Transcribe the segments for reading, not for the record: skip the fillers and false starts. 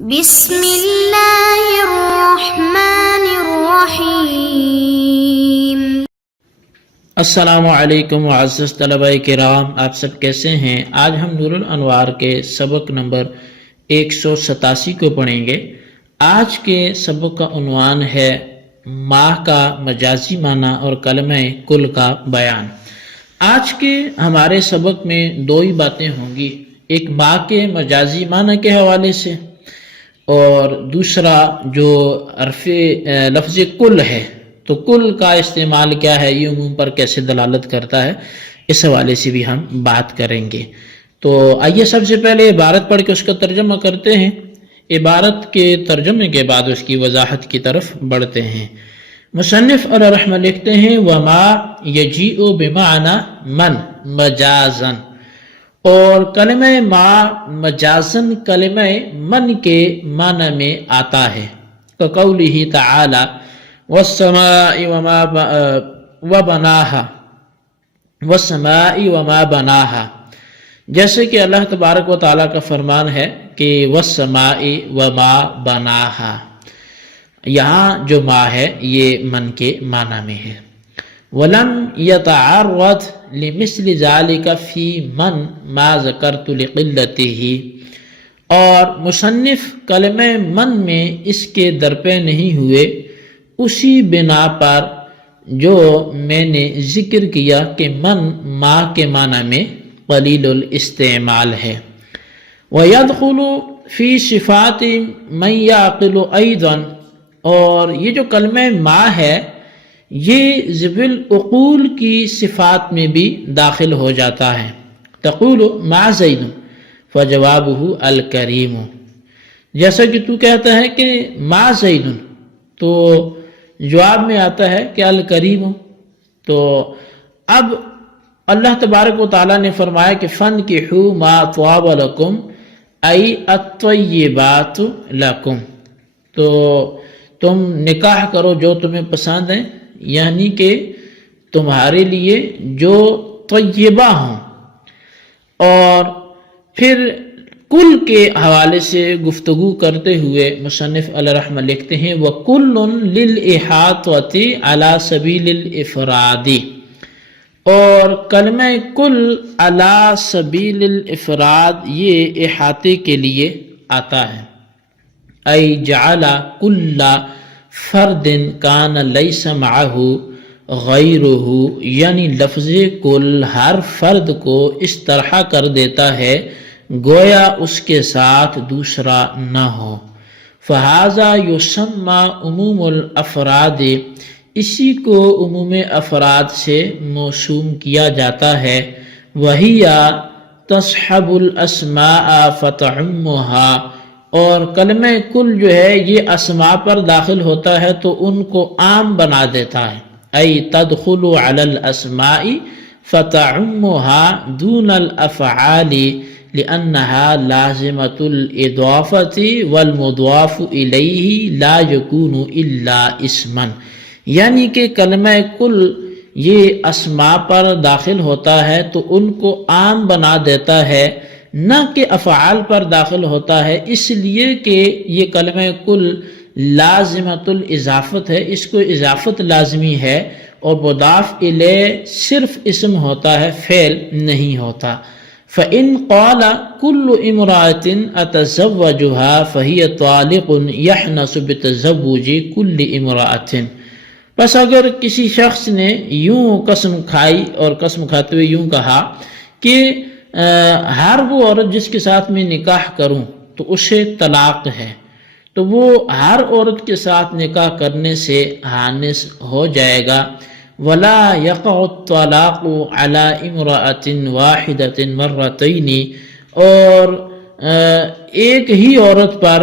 بسم اللہ الرحمن الرحیم۔ السلام علیکم معزز طلبہ کرام، آپ سب کیسے ہیں؟ آج ہم نور الانوار کے سبق نمبر 187 کو پڑھیں گے۔ آج کے سبق کا عنوان ہے ماہ کا مجازی معنی اور کلمہ کل کا بیان۔ آج کے ہمارے سبق میں دو ہی باتیں ہوں گی، ایک ماہ کے مجازی معنی کے حوالے سے اور دوسرا جو لفظ کل ہے تو کل کا استعمال کیا ہے، یہ عموم پر کیسے دلالت کرتا ہے، اس حوالے سے بھی ہم بات کریں گے۔ تو آئیے سب سے پہلے عبارت پڑھ کے اس کا ترجمہ کرتے ہیں، عبارت کے ترجمے کے بعد اس کی وضاحت کی طرف بڑھتے ہیں۔ مصنف علیہ رحمہ لکھتے ہیں وما یجیء بمعنی من مجازن، اور کلمہ ما مجازن کلمہ من کے معنی میں آتا ہے، کقولہ تعالی والسماء وما بناها، جیسے کہ اللہ تبارک و تعالیٰ کا فرمان ہے کہ والسماء وما بناها، یہاں جو ما ہے یہ من کے معنی میں ہے۔ وَلَمْ يَتَعَرَّضْ لِمِثْلِ ذَلِكَ فِي مَنْ مَا ذَكَرْتُ لِقِلَّتِهِ، اور مصنف کلمہ من میں اس کے درپے نہیں ہوئے اسی بنا پر جو میں نے ذکر کیا کہ من ما کے معنی میں قلیل الاستعمال ہے۔ وَيَدْخُلُ فِي صِفَاتِ مَنْ يَعْقِلُ أَيْضًا، اور یہ جو کلمہ ما ہے یہ ذوی العقول کی صفات میں بھی داخل ہو جاتا ہے۔ تقول ما زید فجوابہ الکریم، جیسا کہ تو کہتا ہے کہ ما زید، تو جواب میں آتا ہے کہ الکریم۔ تو اب اللہ تبارک و تعالیٰ نے فرمایا کہ فَانْكِحُوا مَا طَابَ لَكُمْ أَيْ الطَّيِّبَاتُ لَكُمْ، تو تم نکاح کرو جو تمہیں پسند ہیں، یعنی کہ تمہارے لیے جو طیبہ ہوں۔ اور پھر کل کے حوالے سے گفتگو کرتے ہوئے مصنف علیہ رحمہ لکھتے ہیں وَكُلٌ لِلْإِحَاطَةِ عَلَى سَبِيلِ الْإِفْرَادِ، اور کلمہ کل علی سبیل الافراد یہ احاطے کے لیے آتا ہے، ای جعل کل فرد کان لیس معہ غیرہ، یعنی لفظ کل ہر فرد کو اس طرح کر دیتا ہے گویا اس کے ساتھ دوسرا نہ ہو۔ فہذا یسمى عموم الافراد، اسی کو عموم افراد سے موسوم کیا جاتا ہے۔ وہی تصحب الاسماء فتعمها، اور کلمہ کل جو ہے یہ اسماء پر داخل ہوتا ہے تو ان کو عام بنا دیتا ہے، ای تدخل علی الاسماء فتعمها دون الافعال لانها لازمۃ الاضافۃ والمضاف الیہ لا یکون الا اسما، یعنی کہ کلمہ کل یہ اسماء پر داخل ہوتا ہے تو ان کو عام بنا دیتا ہے، نہ کہ افعال پر داخل ہوتا ہے، اس لیے کہ یہ کلمہ کل لازمۃ الاضافت ہے، اس کو اضافت لازمی ہے، اور مضاف الیہ صرف اسم ہوتا ہے، فعل نہیں ہوتا۔ فَإِنْ قَالَ كُلُّ امْرَأَةٍ أَتَزَوَّجُهَا فَهِيَ طَالِقٌ يَحْنَسُ بِتَزَوُّجِ كُلِّ امْرَأَةٍ، بس اگر کسی شخص نے یوں قسم کھائی اور قسم کھاتے ہوئے یوں کہا کہ ہر وہ عورت جس کے ساتھ میں نکاح کروں تو اسے طلاق ہے، تو وہ ہر عورت کے ساتھ نکاح کرنے سے حانس ہو جائے گا۔ وَلَا يَقَعُ الطَّلَاقُ عَلَى امْرَأَةٍ وَاحِدَةٍ مَرَّتَيْنِ، اور ایک ہی عورت پر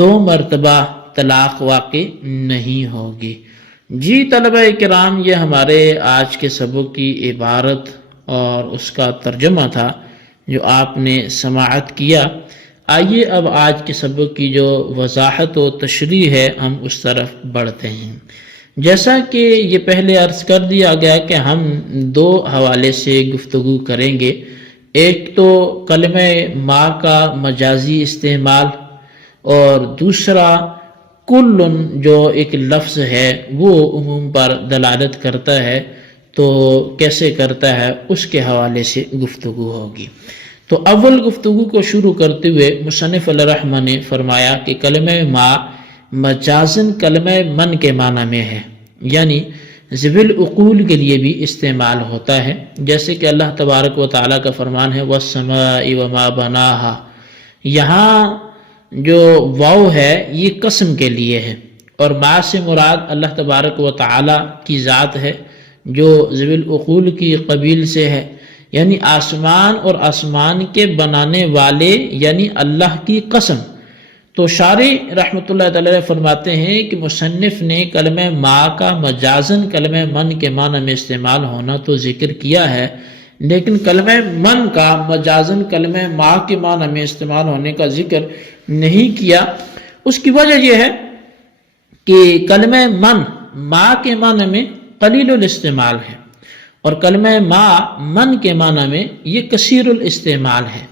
دو مرتبہ طلاق واقع نہیں ہوگی۔ جی طلبہ کرام، یہ ہمارے آج کے سبق کی عبارت اور اس کا ترجمہ تھا جو آپ نے سماعت کیا۔ آئیے اب آج کے سبق کی جو وضاحت و تشریح ہے ہم اس طرف بڑھتے ہیں۔ جیسا کہ یہ پہلے عرض کر دیا گیا کہ ہم دو حوالے سے گفتگو کریں گے، ایک تو کلمہ ما کا مجازی استعمال، اور دوسرا کلن جو ایک لفظ ہے وہ عموم پر دلالت کرتا ہے، تو کیسے کرتا ہے اس کے حوالے سے گفتگو ہوگی۔ تو اول گفتگو کو شروع کرتے ہوئے مصنف علیہ رحمہ نے فرمایا کہ کلمہ ما مجازن کلمہ من کے معنی میں ہے، یعنی ذوی العقول کے لیے بھی استعمال ہوتا ہے، جیسے کہ اللہ تبارک و تعالیٰ کا فرمان ہے وَالسَّمَاءِ وَمَا بَنَاهَا، یہاں جو واو ہے یہ قسم کے لیے ہے، اور ما سے مراد اللہ تبارک و تعالیٰ کی ذات ہے جو ذوی العقول کی قبیل سے ہے، یعنی آسمان اور آسمان کے بنانے والے یعنی اللہ کی قسم۔ تو شارح رحمۃ اللہ تعالی فرماتے ہیں کہ مصنف نے کلمہ ما کا مجازن کلمہ من کے معنی میں استعمال ہونا تو ذکر کیا ہے، لیکن کلمہ من کا مجازن کلمہ ما کے معنی میں استعمال ہونے کا ذکر نہیں کیا۔ اس کی وجہ یہ ہے کہ کلمہ من ما کے معنی میں قلیل الاستعمال ہے، اور کلمہ ما من کے معنی میں یہ کثیر الاستعمال ہے،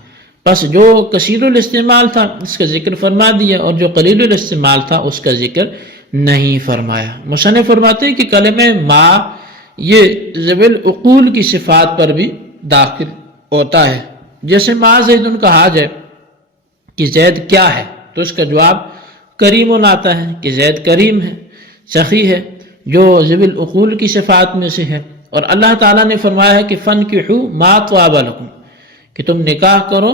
بس جو کثیر الاستعمال تھا اس کا ذکر فرما دیا، اور جو قلیل الاستعمال تھا اس کا ذکر نہیں فرمایا۔ مصنف فرماتے ہیں کہ کلمہ ما یہ ذوی العقول کی صفات پر بھی داخل ہوتا ہے، جیسے ما زیدن کہا جائے کہ زید کیا ہے تو اس کا جواب کریم آتا ہے کہ زید کریم ہے، سخی ہے، جو ذوی العقول کی صفات میں سے ہے۔ اور اللہ تعالیٰ نے فرمایا ہے کہ فَانْكِحُوا مَا طَابَ لَكُمْ، کہ تم نکاح کرو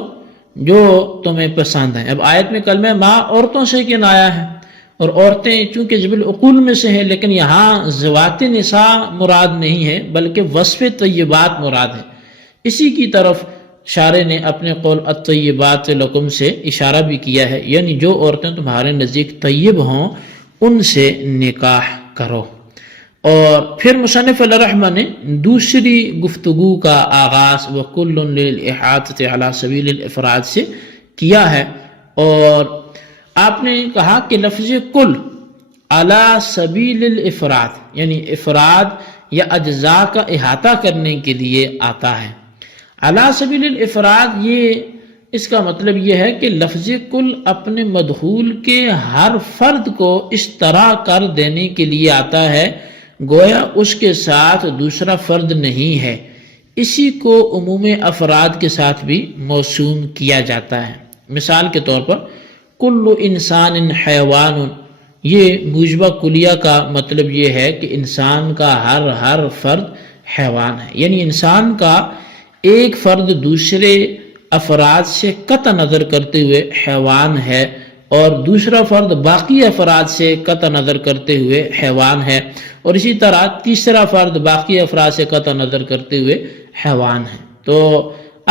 جو تمہیں پسند ہے۔ اب آیت میں کلمہ ما عورتوں سے کن آیا ہے، اور عورتیں چونکہ ذوی العقول میں سے ہیں، لیکن یہاں ذوات نساء مراد نہیں ہے بلکہ وصف طیبات مراد ہے۔ اسی کی طرف شارح نے اپنے قول الطیبات لکم سے اشارہ بھی کیا ہے، یعنی جو عورتیں تمہارے نزدیک طیب ہوں ان سے نکاح کرو۔ اور پھر مصنف علیہ رحمہ نے دوسری گفتگو کا آغاز وَكُلٌّ لِلْإِحَاطَةِ عَلَى سَبِيلِ الْإِفْرَادِ سے کیا ہے، اور آپ نے کہا کہ لفظ کل علی سبیل الافراد یعنی افراد یا اجزاء کا احاطہ کرنے کے لیے آتا ہے۔ علی سبیل الافراد یہ اس کا مطلب یہ ہے کہ لفظ کل اپنے مدخول کے ہر فرد کو اس طرح کر دینے کے لیے آتا ہے گویا اس کے ساتھ دوسرا فرد نہیں ہے۔ اسی کو عموم افراد کے ساتھ بھی موسوم کیا جاتا ہے۔ مثال کے طور پر کل انسان حیوان، یہ موجبہ کلیہ کا مطلب یہ ہے کہ انسان کا ہر فرد حیوان ہے، یعنی انسان کا ایک فرد دوسرے افراد سے قطع نظر کرتے ہوئے حیوان ہے، اور دوسرا فرد باقی افراد سے قطع نظر کرتے ہوئے حیوان ہے، اور اسی طرح تیسرا فرد باقی افراد سے قطع نظر کرتے ہوئے حیوان ہے۔ تو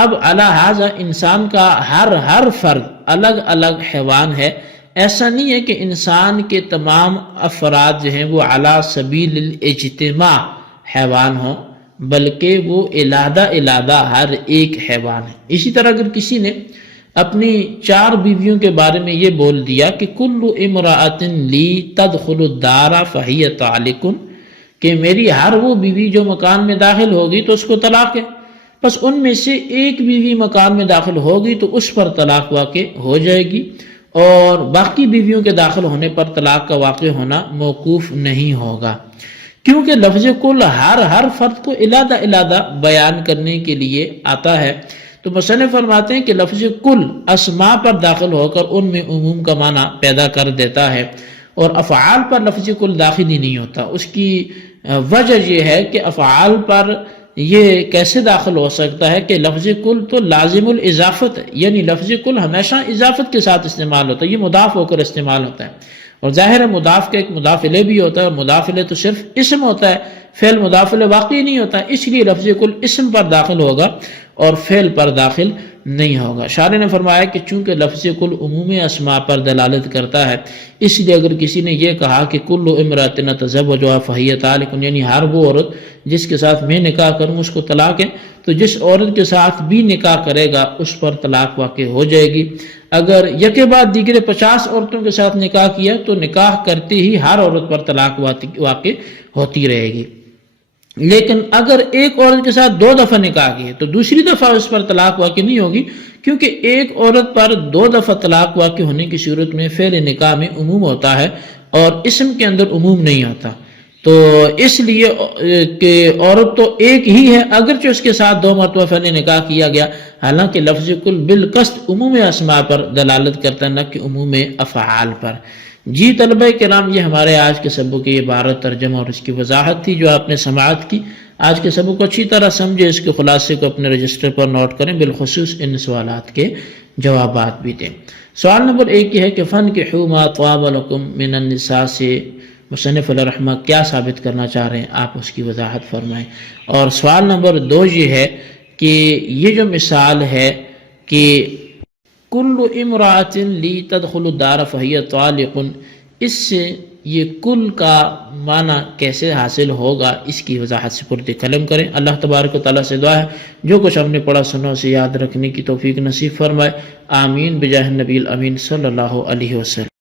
اب علی ھذا انسان کا ہر فرد الگ الگ حیوان ہے۔ ایسا نہیں ہے کہ انسان کے تمام افراد جو ہیں وہ علی سبیل الاجتماع حیوان ہوں، بلکہ وہ علیحدہ ہر ایک حیوان ہے۔ اسی طرح اگر کسی نے اپنی 4 بیویوں کے بارے میں یہ بول دیا کہ کل امرأۃ لی تدخل الدار فہی طالق، کہ میری ہر وہ بیوی جو مکان میں داخل ہوگی تو اس کو طلاق ہے، بس ان میں سے ایک بیوی مکان میں داخل ہوگی تو اس پر طلاق واقع ہو جائے گی، اور باقی بیویوں کے داخل ہونے پر طلاق کا واقع ہونا موقوف نہیں ہوگا، کیونکہ لفظ کل ہر فرد کو علیحدہ بیان کرنے کے لیے آتا ہے۔ تو مصنف فرماتے ہیں کہ لفظ کل اسماء پر داخل ہو کر ان میں عموم کا معنی پیدا کر دیتا ہے، اور افعال پر لفظ کل داخل ہی نہیں ہوتا۔ اس کی وجہ یہ ہے کہ افعال پر یہ کیسے داخل ہو سکتا ہے کہ لفظ کل تو لازم الاضافت ہے، یعنی لفظ کل ہمیشہ اضافت کے ساتھ استعمال ہوتا ہے، یہ مضاف ہو کر استعمال ہوتا ہے، اور ظاہر ہے مضاف کا ایک مضاف الیہ بھی ہوتا ہے، اور مضاف الیہ تو صرف اسم ہوتا ہے، فعل مضاف الیہ واقعی نہیں ہوتا، اس لیے لفظ کل اسم پر داخل ہوگا اور فعل پر داخل نہیں ہوگا۔ شارح نے فرمایا کہ چونکہ لفظ کل عموم اسماء پر دلالت کرتا ہے، اس لیے اگر کسی نے یہ کہا کہ کل امرأۃ تزوجها فہی طالق، یعنی ہر وہ عورت جس کے ساتھ میں نکاح کروں اس کو طلاق ہے، تو جس عورت کے ساتھ بھی نکاح کرے گا اس پر طلاق واقع ہو جائے گی۔ اگر یکے بعد دیگرے 50 عورتوں کے ساتھ نکاح کیا تو نکاح کرتے ہی ہر عورت پر طلاق واقع ہوتی رہے گی۔ لیکن اگر ایک عورت کے ساتھ 2 دفعہ نکاح کی تو دوسری دفعہ اس پر طلاق واقع نہیں ہوگی، کیونکہ ایک عورت پر 2 دفعہ طلاق واقع ہونے کی صورت میں فعل نکاح میں عموم ہوتا ہے اور اسم کے اندر عموم نہیں ہوتا، تو اس لیے کہ عورت تو ایک ہی ہے اگرچہ اس کے ساتھ 2 مرتبہ فعل نکاح کیا گیا، حالانکہ لفظ کل بالقصد عموم اسماء پر دلالت کرتا ہے نہ کہ عموم افعال پر۔ جی طلبہ کرام، یہ ہمارے آج کے سبق کی عبارت ترجمہ اور اس کی وضاحت تھی جو آپ نے سماعت کی۔ آج کے سبق کو اچھی طرح سمجھے، اس کے خلاصے کو اپنے رجسٹر پر نوٹ کریں، بالخصوص ان سوالات کے جوابات بھی دیں۔ سوال نمبر 1 یہ ہے کہ فَانْكِحُوا مَا طَابَ لَكُم مِّنَ النِّسَاءِ سے مصنف علیہ رحمہ کیا ثابت کرنا چاہ رہے ہیں، آپ اس کی وضاحت فرمائیں۔ اور سوال نمبر 2 یہ ہے کہ یہ جو مثال ہے کہ کل امرأۃ لی تدخل الدار فہی طالق، اس سے یہ کل کا معنی کیسے حاصل ہوگا، اس کی وضاحت سے پرد قلم کریں۔ اللہ تبارک و تعالیٰ سے دعا ہے جو کچھ ہم نے پڑھا سنا اسے یاد رکھنے کی توفیق نصیب فرمائے، آمین بجاہ النبی الامین صلی اللہ علیہ وسلم۔